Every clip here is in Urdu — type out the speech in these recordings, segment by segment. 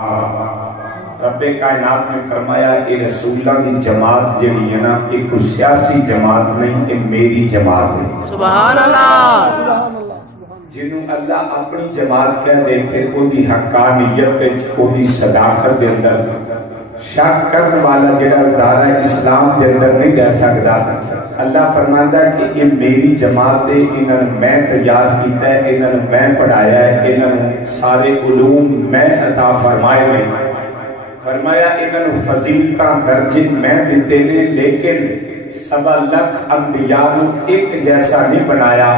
رب کائنات نے فرمایا اے رسولہ کی جماعت جڑی ہے نا ایک سیاسی جماعت نہیں کہ میری جماعت ہے. سبحان اللہ. جنہوں اللہ اپنی جماعت کہہ دے پھر وہ دی حقانیت وچ وہ دی صداقت دے اندر شک کرنے والا جڑا دارہ اسلام کے اندر نہیں رہ سکتا. اللہ فرماتا ہے کہ یہ میری جماعت ہے, انہوں نے میں تیار کیتا ہے, انہوں نے میں پڑھایا ہے, انہوں نے سارے علوم میں عطا فرمائے ہیں. فرمایا انہوں نے فضیلتاں درجے میں دیتے ہیں, لیکن 7 لاکھ انبیاء کو ایک جیسا نہیں بنایا.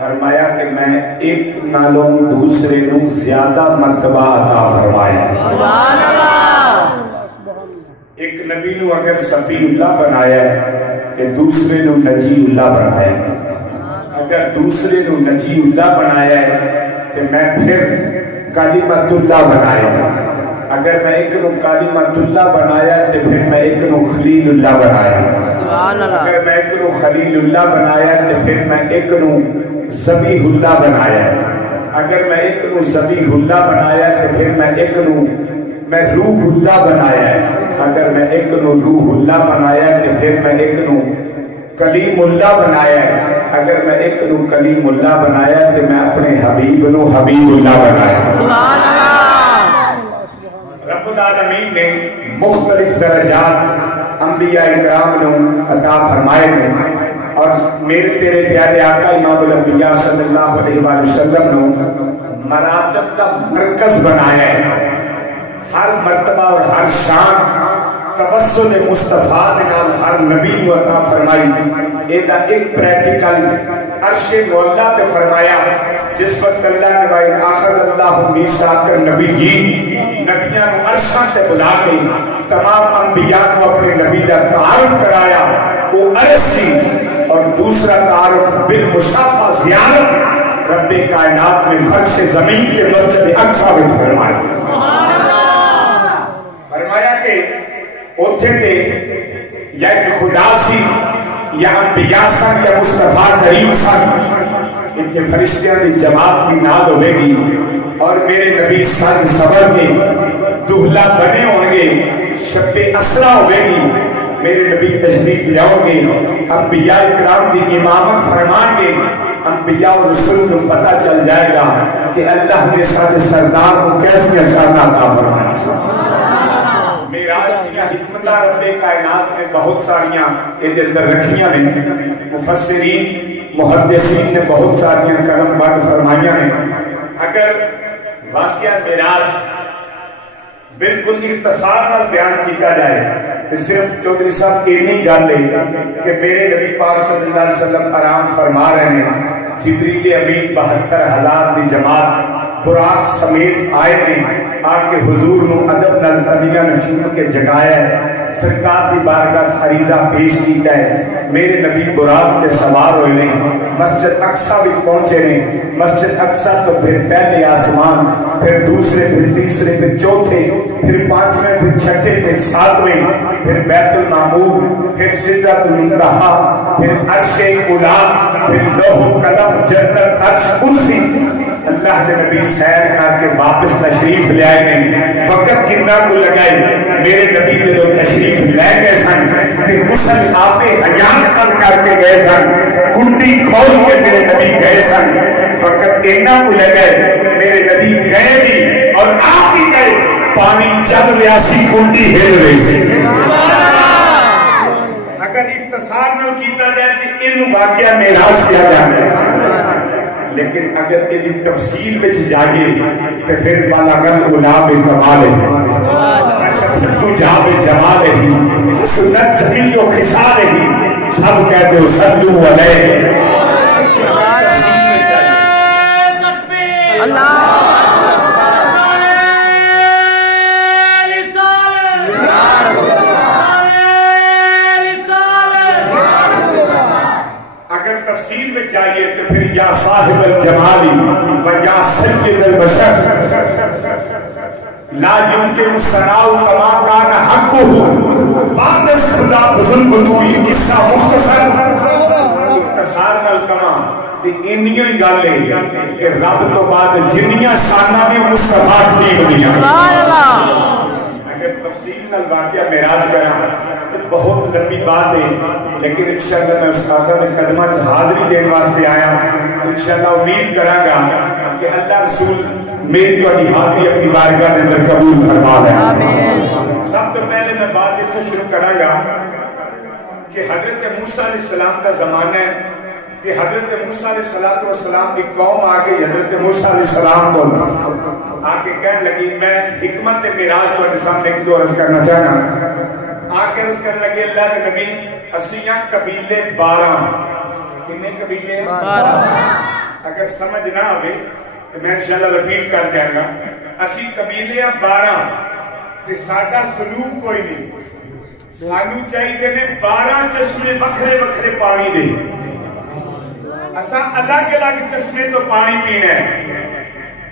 فرمایا کہ میں ایک نالوں دوسرے نو زیادہ مرتبہ عطا فرمایا. سبحان اللہ. ایک نبی نو اگر صفی اللہ بنایا ہے کہ دوسرے نو نجی اللہ بنایا ہے, اگر دوسرے نو نجی اللہ بنایا ہے کہ میں پھر کلمت اللہ بنایا ہے, اگر میں ایک نو کلمت اللہ بنایا ہے تو پھر میں ایک نو خلیل اللہ بنایا ہے, اگر میں ایک نو خلیل اللہ بنایا ہے تو پھر میں ایک نو ذبیح اللہ بنایا ہے, اگر میں ایک نو ذبیح اللہ بنایا ہے تو پھر میں ایک نو میں روح اللہ بنایا ہے, اگر میں ایک نو روح اللہ بنایا ہے تو پھر میں ایک نو کلیم اللہ بنایا ہے, اگر میں ایک نو کلیم اللہ بنایا ہے تو میں اپنے حبیب نو حبیب اللہ بنایا ہے. سبحان اللہ. رب العالمین نے مختلف درجات انبیاء اکرام نو عطا فرمائے ہیں, اور میرے تیرے پیارے آقا امام الانبیاء صلی اللہ علیہ وآلہ وسلم نو مراتب کا مرکز بنایا ہے. ہر مرتبہ اور ہر شان توسل مصطفیٰ نے نام ہر نبی کو عطا فرمائی. ایدہ ایک پریکٹیکل عرش مولا تے فرمایا جس وقت اللہ نے بھائی آخر اللہ میثاق النبیین, نبیاں کو عرشاں سے بلا کے تمام انبیاء کو اپنے نبی کا تعارف کرایا. وہ عرش سی, اور دوسرا تعارف بالمشافہ زیارت رب کائنات میں فرش زمین کے مسجد اقصی میں فرمایا. فرمایا کہ اتھے دے یا کہ خدا سی یا انبیاء سن یا مصطفیٰ کریم سن, ان کے فرشتیاں دی جماعت کی ناد ہوئے گی, اور میرے نبی سن سبر کے دہلا بنے ہونگے, شب اسرا ہوئے گی, میرے نبی تشریف لاؤ گے, انبیاء اکرام دی امامت فرمان گے, انبیاء و رسول کو پتہ چل جائے گا کہ اللہ نے ساتھ سردار کو کیسے اچھانا عطا فرمایا. میراج کی حکمتہ رب کائنات میں بہت ساریاں یہ اندر رکھیاں ہیں, مفسرین محدثین نے بہت ساریاں کلم بند فرمائیاں ہیں. اگر واقعہ میراج بالکل اختصار میں بیان کیتا جائے تو صرف چودھری صاحب اتنی گل ہے کہ میرے نبی پاک صلی اللہ علیہ وسلم آرام فرما رہے ہیں, جبریل امین 72,000 دی جماعت براق سمیت آئے ہیں, آکے حضور نو ادب نال تنیہ نے چھوٹ کے جگایا ہے, سرکار دی بارگاہ عریضہ پیش کیتا ہے. میرے نبی براق کے سوار ہوئے نے, مسجد اقصی بھی پہنچے نے, مسجد اقصی تو پھر پہلے آسمان, پھر دوسرے, پھر تیسرے, پھر چوتھے, پھر پانچویں, پھر چھٹے, پھر ساتویں, پھر بیت المعمور, پھر سدرۃ المنتہا, پھر عرش اولی, پھر لوح قلم, جنت, عرش کرسی. اللہ کے نبی سیر کر کے واپس تشریف لے آئے ہیں. وقت کتنا کو لگائے, میرے نبی جو تشریف لے گئے سن کہ غسل آپ حیات کر کے گئے سن, کنڈی کھول کے میرے نبی گئے سن. وقت کتنا کو لگائے, میرے نبی گئے بھی اور آپ ہی گئے, پانی چل رہا سی, کنڈی ہل رہی سی. اگر اختصار میں کیتا جائے تو ان واقعہ معراج کیا جاتا ہے, لیکن اگر یہ تفصیل میں جاگے تو پھر بلغل اولا بکمال ہے, تو جا بجمال ہے, سنت جمیل و خصال ہے, سب کہتے ہو صلو علیہ. اللہ تفصیل میں چاہیے تو پھر یا صاحب الجمالی و یا سید البشر لا يمكن الثناء كما كان حقه بعد خدا بزرگ کوئی قصہ مختصر اختصار الکما تے انہی گل ہے کہ رب تو بعد جنیاں شاناں نے مصطفیٰ کی ہوندیاں. سبحان اللہ. واقعہ معراج کرا بہت لمبی بات ہے لیکن انشاءاللہ میں استاذہ میں قدمہ حاضری دینے واسطے آیا انشاءاللہ امید کراں گا کہ اللہ رسول میری تو حاضری اپنی بارگاہ کے اندر قبول فرما لے آمین سب تو پہلے میں بات اتنا شروع کراں گا کہ حضرت موسیٰ علیہ السلام کا زمانہ ہے کہ حضرت موسیٰ علیہ السلام کی قوم آگئی حضرت موسیٰ علیہ السلام کو آگے کہنے لگی میں حکمت معراج تو سامنے ایک دو عرض کرنا چاہنا آکر اس کرنے لگے اللہ کے نبی اسیاں قبیلے 12 کتنے قبیلے 12 اگر سمجھ نہ آوے تو میں انشاءاللہ رپیٹ کر کہوں گا اسی قبیلے 12 کہ ساڈا سلوک کوئی نہیں سانو چاہیے نے 12 چشمے وکھرے وکھرے پانی دے اساں الگ الگ چشمے تو پانی پینا ہے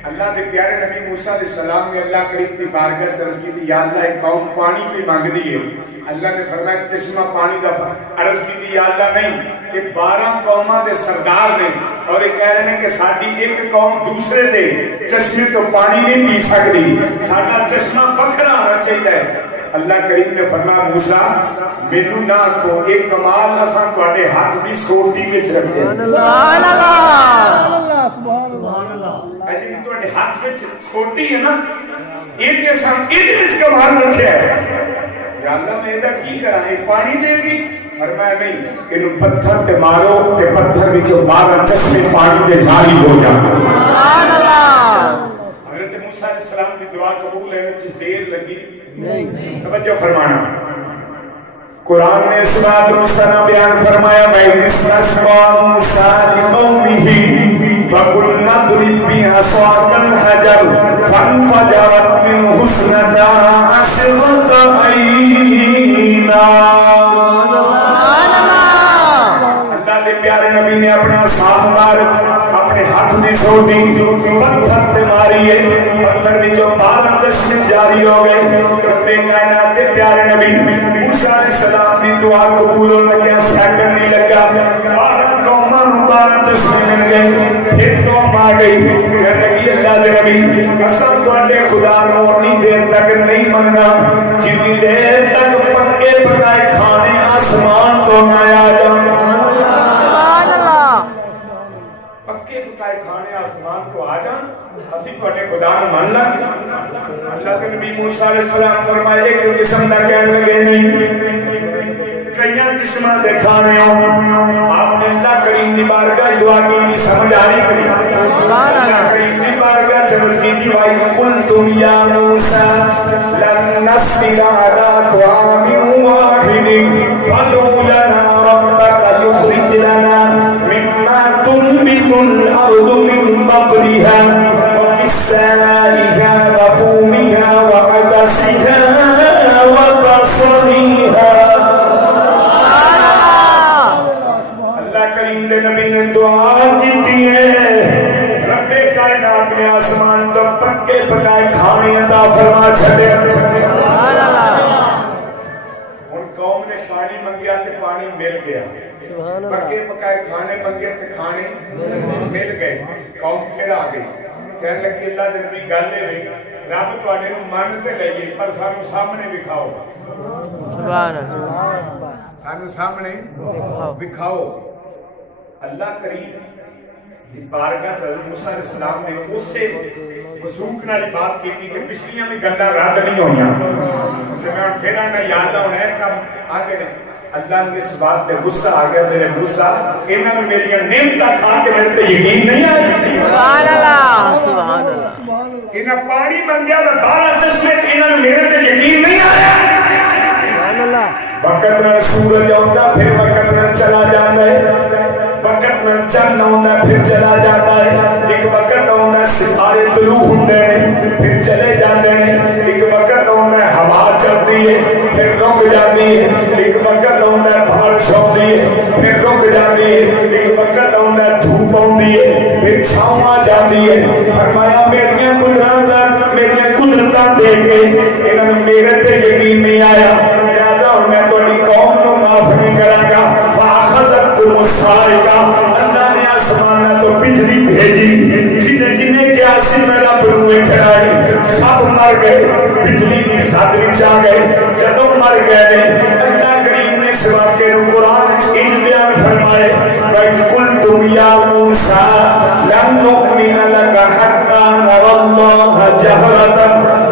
اللہ کے پیارے نبی موسیٰ علیہ السلام نے اللہ کریم کی بارگاہ سے عرض کی تھی یا اللہ ایک قوم پانی پہ مانگ دی ہے اللہ نے فرمایا چشمہ پانی کا عرض کی تھی یا اللہ نہیں یہ 12 قوماں دے سردار نے اور یہ کہہ رہے ہیں کہ ساڈی ایک قوم دوسرے دے چشمے تو پانی نہیں پی سکتی ساڈا چشمہ وکھرا ہونا چاہیے اللہ کریم نے فرمایا موسیٰ مینوں نہ کو ایک کمال اساں تواڈے ہاتھ دی سوٹی وچ رکھے سبحان اللہ سبحان اللہ اجے تواڈے ہاتھ وچ سوٹی ہے نا ایک اساں ایدے وچ کمال رکھیا ہے یا اللہ میں ایدا کی کراں اے پانی دے گی فرمایا نہیں اینو پتھر تے مارو تے پتھر وچوں 12 چشمے پانی دے جاری ہو جان سبحان اللہ حضرت موسیٰ علیہ السلام کی دعا قبول ہے وچ دیر لگی توجہ فرمانا قرآن نے اس بات روشنا بیان فرمایا وَإِذِ اسْتَسْقَىٰ مُوسَىٰ لِقَوْمِهِ فَقُلْنَا اضْرِب بِّعَصَاكَ الْحَجَرَ فَانْفَجَرَتْ مِنْهُ اثْنَتَا عَشْرَةَ عَيْنًا اللہ کے پیارے نبی نے اپنا ساتھ مار اپنے ہاتھ میں چھوڑی پتھر تے ماری ہے پتھر وچوں 12 چشمے جاری ہو گئے رب کائنات کے پیارے نبی موسیٰ علیہ السلام کی دعا قبول ہو لگا سیکنڈ نہیں لگا 12 قوماں نوں 12 چشمے مل گئے پھر قوم آ گئی کہنے لگی اللہ دے نبی اساں تواڈے خدا نوں اتنی دیر تک نہیں مننا جتنی دیر تک پکے پکائے کھانے آسمان تو نہ آ جان کھانے آسمان کو آ جان اسی تواڈے خدا نوں من لگ اللہ کے نبی موسیٰ علیہ السلام فرمائے ایک قسم دا کہنے لگے نہیں کئی قسماں دے کھانے ہو آپ نے اللہ کریم دی بارگاہ دعا کی سمجھ آ رہی اللہ کریم دی بارگاہ چمچ کی دی وائی قلتم یا موسیٰ لن نصبر علی طعام واحد فادع لنا ربک یخرج لنا مما تنبت الارض من بقلها وقثائها وفومها وعدسها وبصلها اللہ کریم نے نبی نے دعا کی ہے رب کائنات نے آسمان تو پکے پکائے کھانے عطا فرما چھڑے اور قوم نے پانی منگیا تے پانی مل گیا پکے پکائے کھانے منگے تے کھانے مل گئے قوم پھر آ گئی کہنے لگی اللہ دے نبی گل ہے رب تواڈے نوں من تے لئیے پر سانو سامنے دکھاؤ سبحان اللہ سانو سامنے دکھاؤ اللہ کریم دی بارگاہ حضرت موسیٰ علیہ السلام نے اسے وثوق نال بات کی کہ پچھلیاں بھی گلاں رد نہیں ہوئیاں تے میں پھر آنا یاد آنا ہے کم آگے نے اللہ نے اس بات پہ غصہ آ گیا میرے موسیٰ انہاں نے میری نعمتاں کھا کے میرے تے یقین نہیں آیا سبحان اللہ سبحان اللہ انہاں پانی منگیا تے 12 چشمے انہاں نے میرے تے یقین نہیں آیا سبحان اللہ وقت میں سورج آتا پھر وقت میں چلا جاتا ہے وقت میں چند آتا پھر چلا جاتا ہے ایک وقت آتا ستارے طلوع ہوتے ہیں پھر چلے جاتے ہیں ایک وقت آتا ہوا چلتی ہے پھر رک جاتی ہے ایک وقت آتا بارش ہوتی ہے پھر رک جاتی ہے ایک وقت آتا دھوپ آتی ہے پھر چھاؤں آ جاتی ہے فرمایا میری قدرتاں دیکھ کے انہوں نے میرے تے یقین نہیں آیا میں تو قوم کو معاف نہیں کراں گا فاخذتکم الصاعقہ اللہ نے آسمان تو بجلی بھیجی جنہیں کیا سی میں رب نوں کھڑائی سب مر گئے بجلی کی سد وچ آ گئے جدوں مر گئے اللہ کریم نے اس واقعے کو قرآن وچ بیان فرمائے وَإِذْ قُلْتُمْ يَا مُوسَىٰ لَن نُّؤْمِنَ لَكَ حَتَّىٰ نَرَى اللَّهَ جَهْرَةً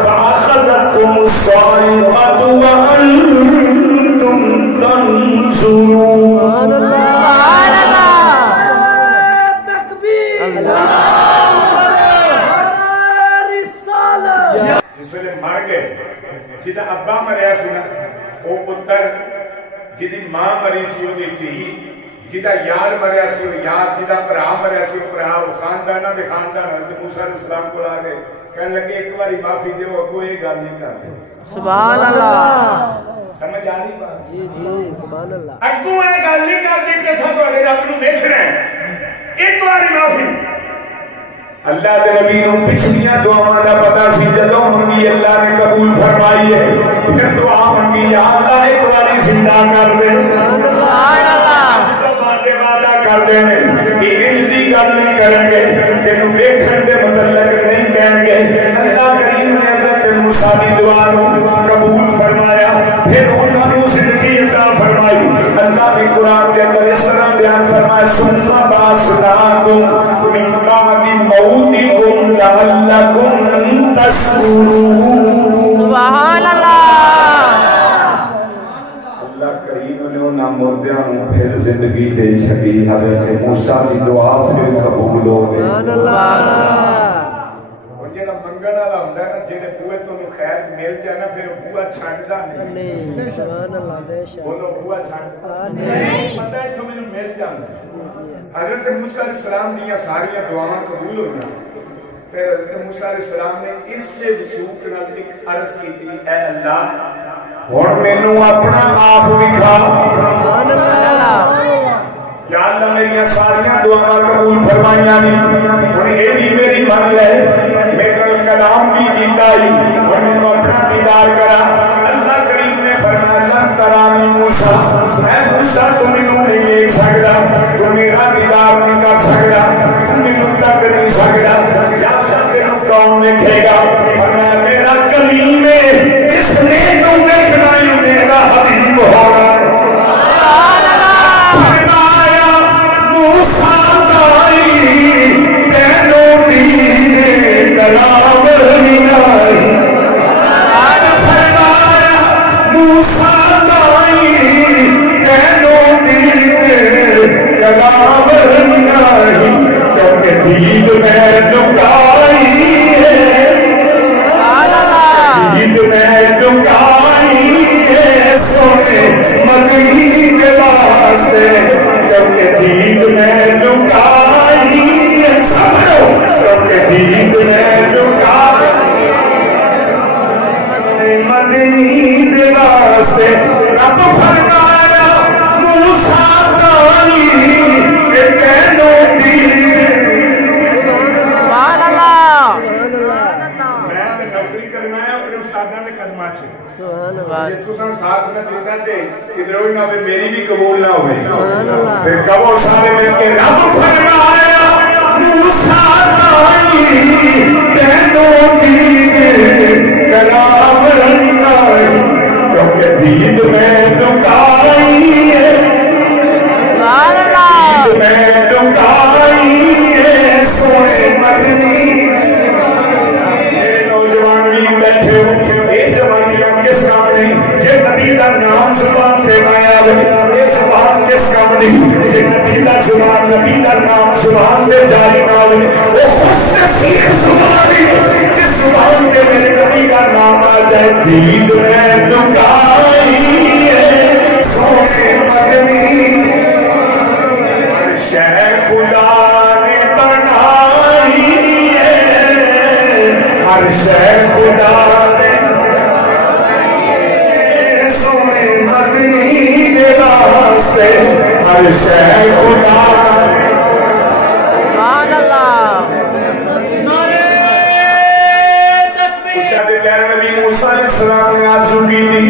فَأَخَذَتْكُمُ الصَّاعِقَةُ وَأَنتُمْ تَنظُرُونَ جس ویلے مر گئے جہاں ابا مریا سی نا وہ پتر جہی ماں مری سی وہ دھی جہاں یار مریا سی وہ یار جہاں برا مریا سی وہ برا وہ خاندان کے خاندان موسیٰ علیہ السلام کو آ گئے کہنے لگے ایک باری معافی دو اگو یہ گل نہیں کرتے سبحان اللہ سمجھ آ رہی بات جی جی سبحان اللہ اگو یہ گل نہیں کرتے کہ سب تھوڑے رب نو دیکھنا ہے ایک باری معافی اللہ دے نبی نو پچھلیاں دعاواں دا پتہ سی جدوں منگی اللہ نے قبول فرمائی ہے پھر دعا منگی یا اللہ ایک باری زندہ کر دے سبحان اللہ وعدہ کر دے نے کہ انج دی گل نہیں کرن گے تینوں ویکھن دے متعلق نہیں کہن گے اللہ کریم نے حضرت موسیٰ دی دعا نو قبول فرمایا پھر انہاں نو زندگی عطا فرمائی اللہ نے قرآن کے اندر اس طرح بیان فرمایا ثم بعثناکم من بعد موتکم لعلکم تشکرون سبحان اللہ اللہ کریم نے انہاں مردیاں نو پھر زندگی دے چھڈی حضرت موسیٰ دی دعا پھر قبول ہو گئی سبحان اللہ اور جڑا منگن والا ہوندا ہے نا جڑے بوئے تو خیر مل جائے نا پھر بوا چھڈدا نہیں سبحان اللہ بے شک بولو بوا چھڈدا نہیں پتہ ہے سمجھ مل جاندا حضرت موسیٰ علیہ السلام دی ساری دعاواں قبول ہوئی پھر حضرت موسیٰ علیہ السلام نے اس سے وثوق نال ایک عرض کی تھی اے اللہ ہن مینوں اپنا آپ دکھا سبحان اللہ یا اللہ میری ساری دعاواں قبول فرمائیاں نہیں ہن اے بھی میری من لے میرا کلام بھی کیتا ہی ہن مینوں اپنا دیدار کرا اللہ کریم نے فرمایا لن ترانی موسیٰ اے موسیٰ تو مینوں نہیں دیکھ سکدا تو میرا دیدار نہیں کر سکدا مینوں تک نہیں سکدا یا تینوں کون دیکھے گا فرمایا میرا کلیم ہے جس نے تو دیکھنا ہی میرا حبیب ہوگا میری بھی قبول نہ ہوئے پھر کبو سارے مل کے رب فرمایا موسیٰ نائی تینوں دید کلام نائی کیونکہ دید میں دکائی ہے دید میں دکائی ہے سونے مدنی نوجوان بھی بیٹھے ہو یہ جوانیاں کس کام نہیں یہ نبی کا نام زبان سے آیا یہ زبان کس کام نہیں یہ نبی کا زبان نبی کا نام زبان سے جاری نال وہ خود نصیب زبان جس زبان سے میرے نبی کا نام آ جائے دید میں دکائی ہے سونے مدنی شہ خدا نے بنائی ہے ہر شہ خدا نے سونے مدنی دے واسطے ہر شہ خدا سبحان اللہ پوچھا دے پیارے نبی موسیٰ علیہ السلام نے آرزو کی تھی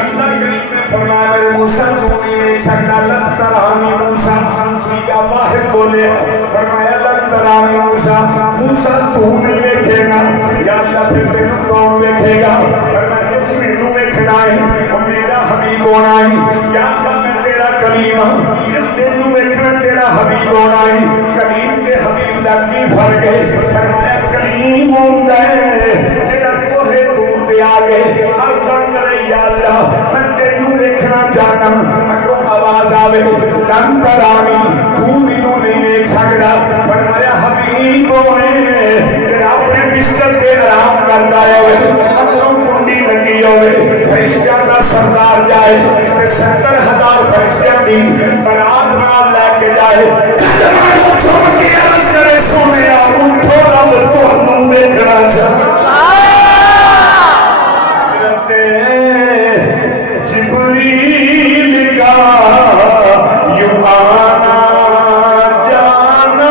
اللہ کریم نے فرمایا میرے موسیٰ تو نہیں سکتا لن ترانی موسیٰ سیدھا واحد بولے فرمایا لن ترانی موسیٰ موسیٰ تو نہیں دیکھے گا یا اللہ پھر تینوں کون دیکھے گا فرمایا جس میں تو دیکھنا ہے وہ میرا حبیب ہونا ہے یا اللہ میں تیرا کلیم ہوں جس میں تو دیکھنا تیرا حبیب ہونا ہے کلیم کے حبیب دا کی فرق ہے فرمایا کلیم ہوتا ہے جنہا کوہے دور دے آگے آسان کرے یا اللہ میں تینوں دیکھنا چاہتا ہوں اگر آواز آوے لن ترانی تو بھی نو نہیں دیکھ سکتا فرمایا حبیب ہونے جنہا اپنے بستر کے آرام کرتا ہے اپنوں کنڈی لگی ہوئے فرشتیاں کا سردار جائے 70,000 فرشتیاں دی برات نال لے کے جائے کلمہ چھوڑ کے عرض کرے سونے آمون تھوڑا تو ہم دیکھنا چاہتا جبریل کا یوں آنا جانا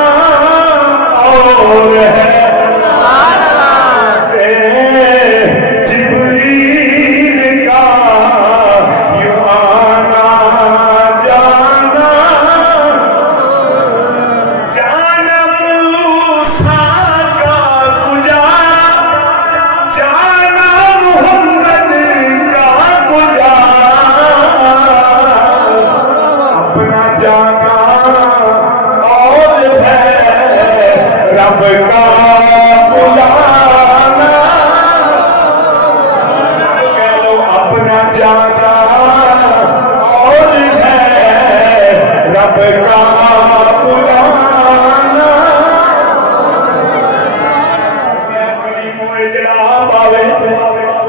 اور ہے جبریل کا یوں آنا جانا جانا موسیٰ کا کجا جانا محمد کا کجا اپنا جانا اور ہے رب کا بلانا کہہ لو اپنا جانا اور ہے رب کا بلانا کریم و اجلاب آوے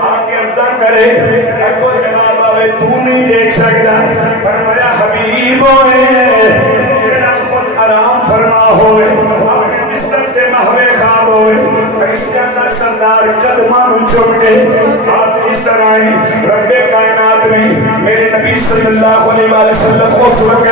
آکے ارزا کرے ایکو جناب آوے تو نہیں دیکھ سکتا فرمایا حبیب ہوئے جنہا خود آرام فرما ہوئے اپنے بستر سے محوے خواب ہوئے فرشتیاں کا سردار قدمان چھوٹ کے ہاتھ اس طرح ہیں رب کائنات میں میرے نبی صلی اللہ علیہ وسلم اس وقت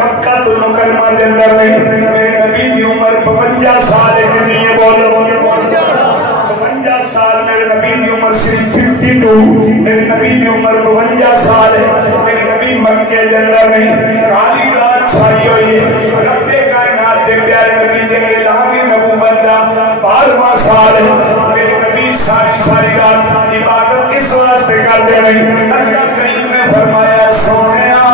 مکہ المکرمہ دے اندر میں میرے نبی دی عمر 52 سال ہے کہ یہ بولو 52 سال میرے نبی دی عمر صرف 52 میرے نبی دی عمر 52 سال ہے میرے نبی مکے دے اندر میں کالی رات چھائی ہوئی ہے رب کائنات دے پیارے نبی دے اعلان نبوت دا 12واں سال ہے میرے نبی ساری رات عبادت کس واسطے کرتے رہی اللہ کریم نے فرمایا سونیا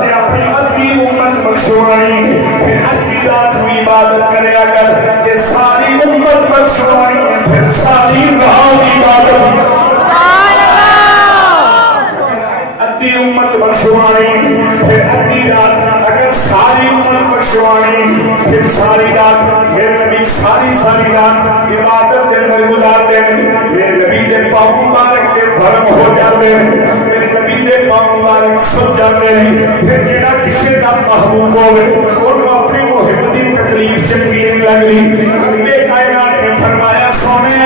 جے اپنی ادھی امت بخشوائی پھر ادھی رات میں عبادت کرے اگر کہ ساری امت بخشوائی پھر ساری رات عبادت ادھی امت بخشوائی پھر ادھی رات اگر ساری امت بخشوائی پھر ساری رات میرے نبی ساری رات عبادت کے اندر گزارتے ہیں میرے نبی دے پاؤں مبارک کے بھرم ہو جاتے ہیں میرے نبی دے پاؤں مبارک سو جاتے ہیں پھر جڑا کسی کا محبوب ہوئے اور وہ اپنی محبت کی تکلیف چنگی نہیں لگ رہی اللہ کائنات نے فرمایا سونے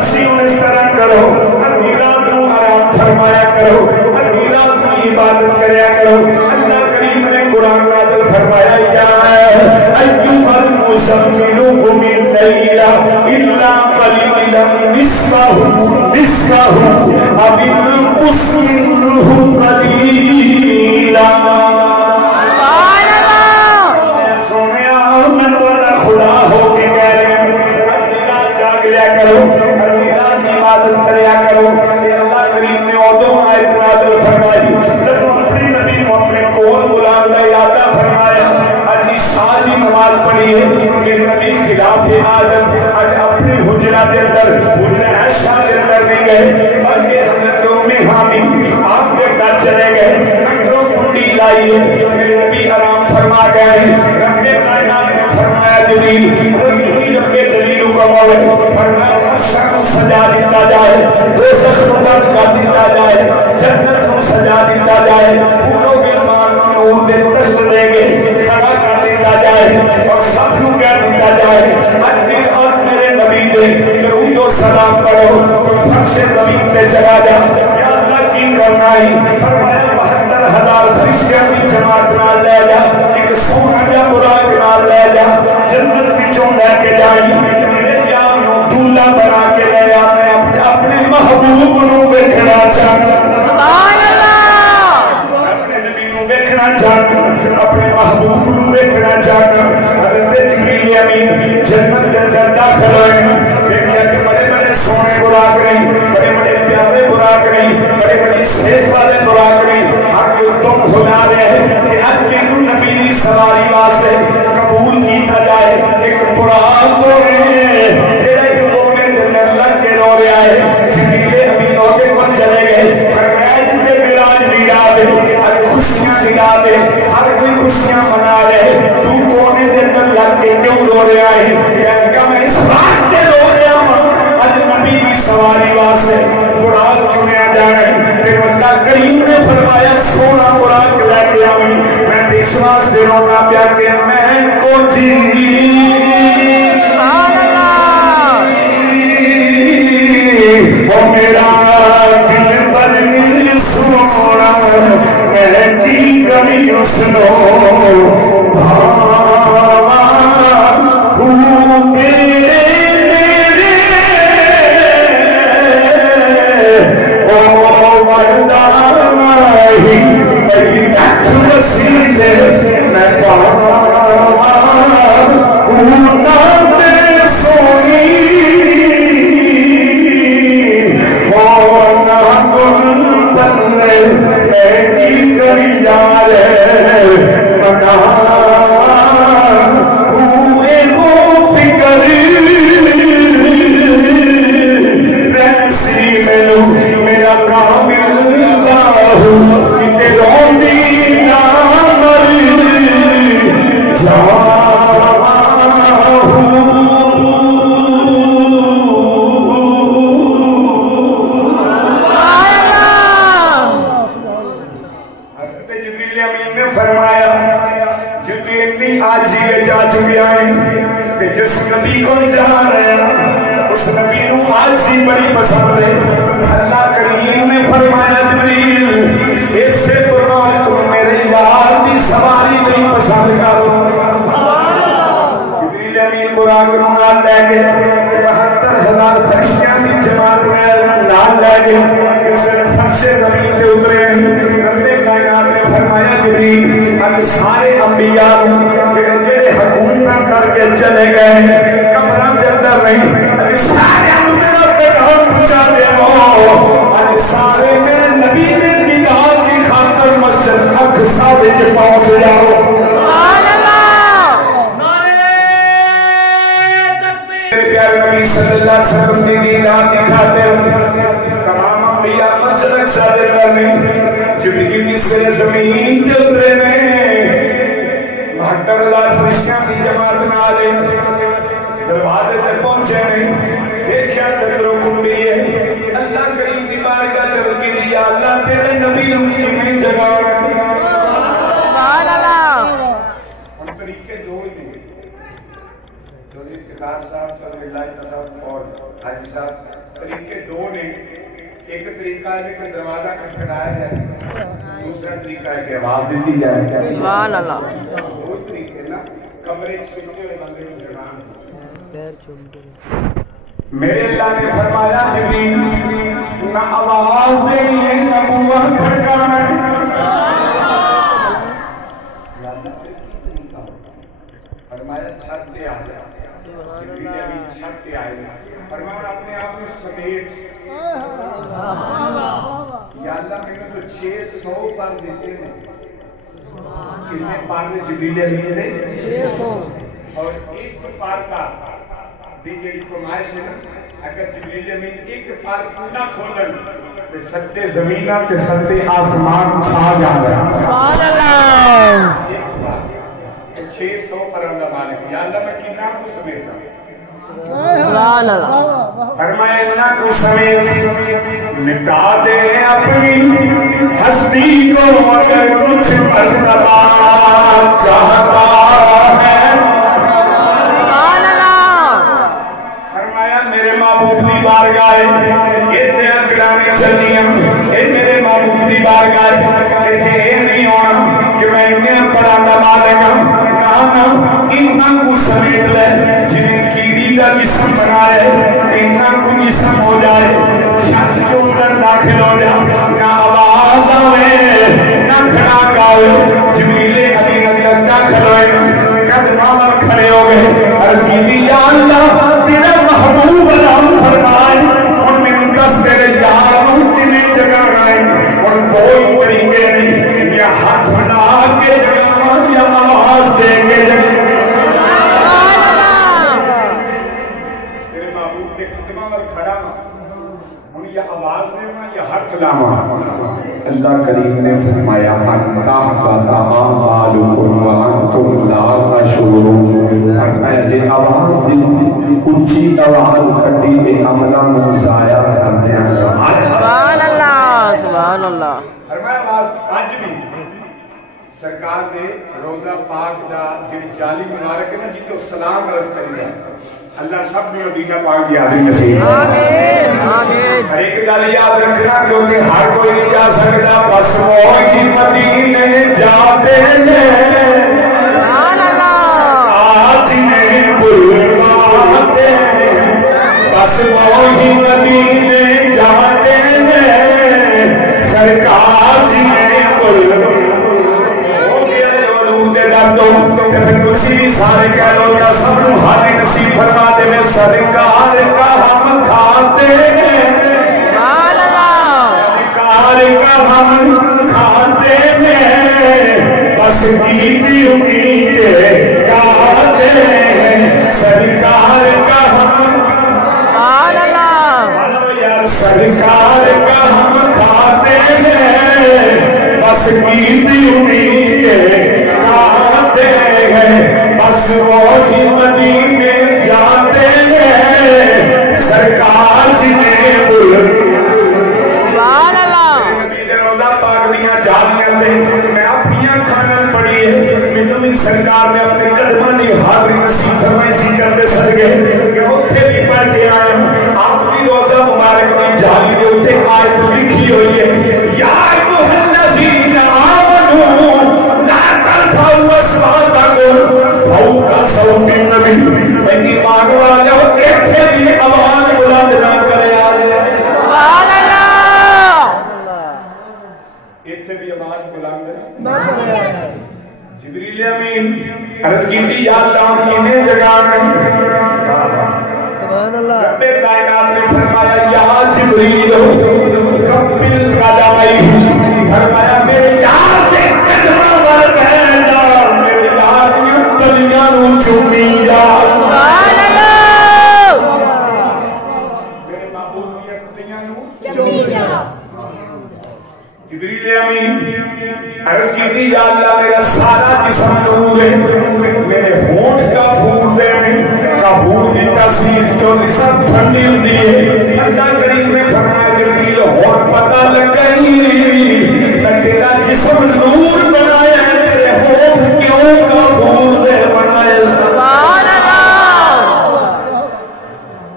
تسی اس طرح کرو ادھی رات کو آرام فرمایا کرو ادھی رات کو عبادت کریا کرو اللہ کریم نے قرآن نازل فرمایا یا ایھا المزمل قم اللیل الا قلیلا نصفہ او انقص منہ قلیلا سونیا میں تمہارا خدا ہو کے کہہ رہے ہیں ادھی رات جاگ لیا کرو ادھی رات عبادت کریا کرو اللہ کریم نے ادو آیت نازل فرمائی جب اپنے نبی کو اپنے کول بلانے کا ارادہ فرمایا آج عشاء کی نماز پڑھی ہے میرے نبی خلاف عادت آج اپنے حجرہ کے اندر حجرہ عائشہ کے اندر نہیں گئے بلکہ حضرت ام حانی آپ کے گھر چلے گئے اندروں کنڈی لائی ہے میرے نبی آرام فرما گئے رب کائنات نے فرمایا جلیل رب جلیل حکم ہوئے فرمایا عرشہ کو سجا دیتا جائے دوزخ کو بند کر دیتا جائے جنت کو سجا دیتا جائے پوروں کے مان نور دے تشت دیں گے کھڑا کر دیتا جائے اور سب کو کہہ دیتا جائے ادھی اور میرے نبی دے درود و سلام کرو تو فرش زمین پہ چلا جا یا اللہ کی کرنا ہی فرمایا 72,000 فرشتیاں کی جماعت نال لے جا ایک سونا جا براق نال لے جا جنت وچوں لے کے جائی میرے پیار نو دولہا بنا کے لے آ میں اپنے محبوب نو ویکھنا چاہتا سبحان اللہ اپنے نبی نو ویکھنا چاہتا اپنے محبوب نو ویکھنا چاہتا براق نہیں، بڑے بڑی سیز والے براق نہیں، ہر کوئی تم خدا رہے کہ اب میں کو نبی دی سواری واسطے قبول کیتا جائے ایک براق کو جڑا کہ کونے دے لگ کے رو رہا ہے جبریل امین ہوتے کو چلے گئے فرمایا کہ میراج دیا دے اگر خوشیاں دیا دے ہر کوئی خوشیاں منا رہے تو کونے دے لگ کے کیوں رو رہا ہے کہ میں اس واسطے رو رہا ہوں اج نبی کی سواری واسطے براق چنیا جانا ہے پھر اللہ کریم نے فرمایا سونا براق لے کے آئی میں اس واسطے رونا پیا کہ میں کو وہ میرا دل بن سونا میں کی کمی اس نو میرے اللہ نے فرمایا جبریل نہ آواز دینی ہے نہ بوہا کھڑکانا ہے فرمایا چھت پہ آ جائے جبریل ابھی چھت پہ آئے فرمایا اپنے آپ میں سمیت یا اللہ میں تو 600 پر دیتے ہیں کتنے پار میں جبریل ابھی تھے 600 اور ایک پار کا بھی جڑی فرمائش ہے اگر جبریل امین ایک پار پورا کھولن تو ستے زمینہ کے ستے آسمان چھا جانا سبحان اللہ 600 پر اللہ مالک یا اللہ میں کی نام کو سمیتا سبحان اللہ فرمایا اللہ کو سمیت مٹا دے اپنی ہستی کو اگر کچھ مرتبہ چاہتا ہے بارگاہ یہ تے اکڑانے چلنیاں اے میرے محبوب دی بارگاہ اے تے اے نہیں ہونا کہ میں انہیں پڑھانا مالکا نا انہاں کو سمیت لے جنہیں کیڑی کا جسم بنائے انہاں کو جسم ہو جائے چھت جو اندر داخل ہو جائے نہ آواز آوے نہ کھڑا گاؤ جبریل ابھی نبی داخل ہوئے قدمہ پر کھڑے ہو گئے عرض کی یا اللہ تیرے محبوب اللہ فرمائے ان میں دس تیرے یار تیرے کھڑا ہوں یا آواز دینا یا ہاتھ لاواں اللہ کریم نے فرمایا من احبط اعمالکم وانتم لا تشعرون فرمایا جے آواز دی اونچی آواز کھڑی تے عملاں نوں ضائع کر دیاں سبحان اللہ سبحان اللہ فرمایا آواز اج بھی سرکار دے روزہ پاک دا جڑی جالی مبارک ہے نا جتوں سلام عرض کریدا اللہ سب نے مدینہ پاک کی حاضری نصیب آمین آمین ہر ایک گل یاد رکھنا کیونکہ ہر کوئی نہیں جا سکتا بس وہی مدینے جاتے ہیں سبحان اللہ آج نہیں بلواتے بس وہی مدینے جاتے ہیں سرکار جی نے بلواتے سارے کہہ لو یا سب روحانی نصیب فرما دے میں سرکار کا ہم کھاتے ہیں سرکار کا ہم کھاتے ہیں بس گیتی امید گاتے ہیں سرکار کا ہم یار سرکار کا ہم کھاتے ہیں بس گیتی امید گاتے ہیں بس وہی مدینے جاتے ہیں سرکار جی نے سبحان اللہ نبی دے روزہ پاک دیاں جالیاں دے میں اپنیاں کھانا پڑھی ہے مینوں بھی سرکار نے اپنے قدماں دی حاضری نصیب فرمائی سی کرتے صدقے کہ اوتھے بھی پڑھ کے آیا ہوں آپ کی روزہ مبارک دی جالی دے اوتھے آیت لکھی ہوئی ہے یا ایھا الذین آمنوا لا ترفعوا اصواتکم فوق صوت النبی میں ایمان والا ایتھے بھی آواز بلند نہ کرے سبحان اللہ ایتھے بھی آواز بلند نہ کرے جبریل امین عرض کیتی یا اللہ کنے جگانا سبحان اللہ رب کائنات نے فرمایا یا جبریل کبل قدمئی فرمایا میرے یار دے قدموں پر بیٹھ جا میرے یار دی تلیاں نوں چومی جا سبحان اللہ میرے محبوب دی تلیاں نوں چومی جا جبریل امین عرض کیتی یا اللہ میرا سارا جسم نور ہے میرے ہونٹ کا پھول دے کافور کی تصویر جو سب ٹھنڈی ہوتی ہے اللہ کریم نے فرمایا جبریل ہونٹ پتہ لگ گئی میں تیرا جسم نور بنایا ہے تیرے ہونٹ کیوں کافور دے بنائے سبحان اللہ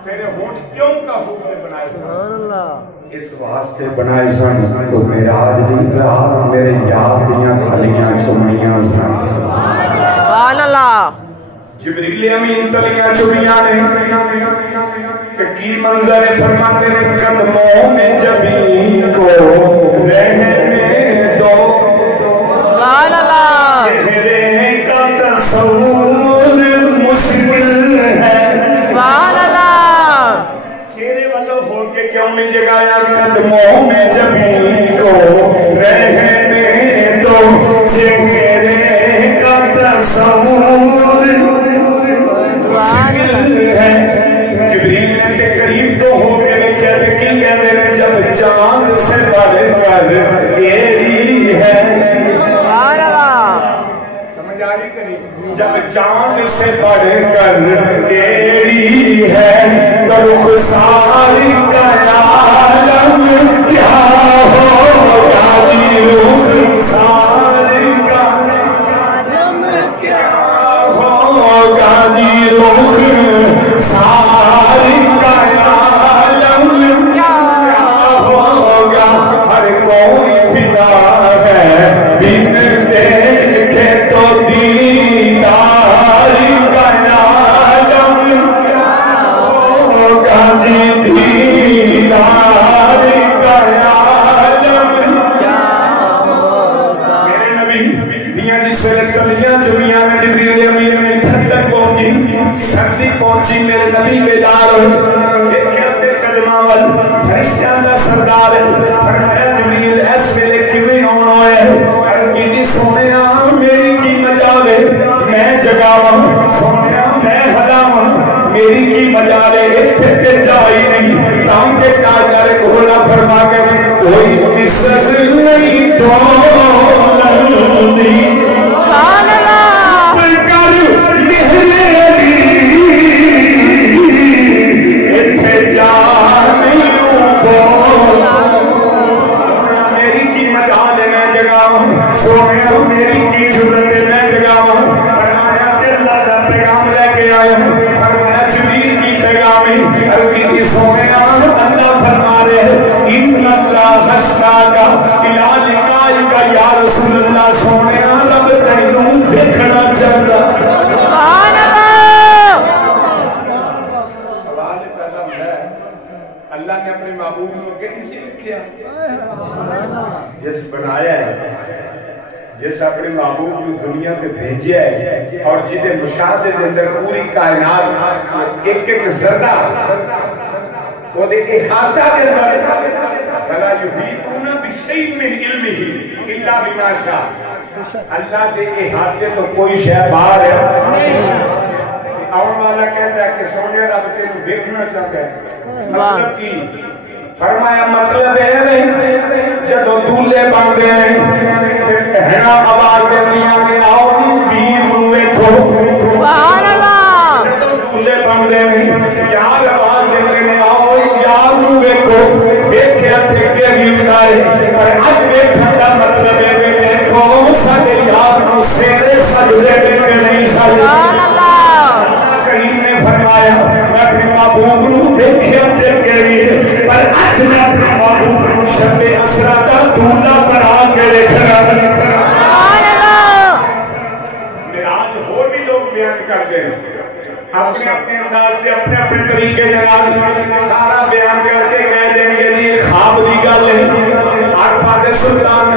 تیرے ہونٹ کیوں کافور دے بنائے سبحان اللہ اس واسطے بنائے سن تو میرا آج دی رات میرے یاد دیاں تلیاں چومیاں سن سبحان اللہ جبریل امین تلیاں چومیاں نے کہ کی منظر فرماتے ہیں قدموں میں جبیں کو رہنے دو سبحان اللہ چہرے کا تصور مشکل ہے سبحان اللہ چہرے والوں ہو کے کیوں نہیں جگایا قدموں میں جبیں کو رہنے دو چہرے کا تصور جبریل نے قریب تو ہو کے لکھا کہ کی کہتے ہیں جب چاند سے بڑھ کر ایری ہے سبحان اللہ سمجھ آ رہی کہ جب چاند سے بڑھ کر ایری ہے تو رخسار کا عالم کیا ہوگا رخسار کا عالم کیا ہوگا رخ ساری کا عالم کیا ہوگا ہر کوئی فدا ہے بن دیکھے تو دیدار کا عالم کیا ہوگا دیدار کا عالم کیا ہوگا میرے نبی دیاں دی سویرے کلیاں چومیاں میں جبریل امین میں ٹھنڈک پہنچی سردی پہنچی میرے نبی بیدار ایک اپنے قدمہ وال فرشتیاں دا سردار فرمایا جبریل اس ویلے کیویں ہونا ہے عرض کیتی سونیا میری کی مجالے میں جگاواں سونیا میں ہلاواں میری کی مجالے ایتھے تے جائی نہیں اولا فرما کے کوئی قصص نہیں ڈولندی سبحان اللہ کر مہربانی اتھے جا نہیں بول میری کی مجال ہے میں جگاؤں سونے میری کی جرت ہے میں جگاؤں فرمایا کہ اللہ کا پیغام لے کے آیا ہوں فرمایا جبریل کی پیغامی عربی کی سونے اللہ فرما رہے ان اللہ حشکاکا الالکائی کا یا رسول اللہ سونے رب تینوں دیکھنا چاہتا سبحان اللہ سوال پیدا ہے اللہ نے اپنے محبوب کو کسی لکھیا جس بنایا ہے جس اپنے محبوب کو دنیا پہ بھیجیا ہے اور جدے مشاہدے کے اندر پوری کائنات ایک ایک ذرہ وہ دے احاطہ کے اندر فلا یحیطون بشیء من علمہ الا بما شاء اللہ دے احاطے تو کوئی شے باہر ہے اور والا کہتا ہے کہ سونے رب تینوں دیکھنا چاہتا ہے مطلب کی فرمایا مطلب ہے جدو دولے بن گئے کہنا آواز دیاں کہ آؤ نی ویر نو ویکھو سبحان اللہ دولے بن گئے یار آواز دینے آؤ یار نو ویکھو ویکھیا تے کہ ویندائے پر اج ویکھن دا مطلب ہے کہ دیکھو ساڈے یار نو سیرے سجدے وچ نہیں سبحان اللہ کریم نے فرمایا میں اپنے محبوب نو دیکھیا تے کہ پر اج میں اپنے محبوب نو شب اسرا دا دولا بنا کے رکھنا سبحان اللہ میراج ہو بھی لوگ بیان کرتے ہیں اپنے اپنے انداز سے اپنے اپنے طریقے سے سارا بیان کر کے کہہ دیں گے یہ خواب دی گل ہے عرفات سلطان نے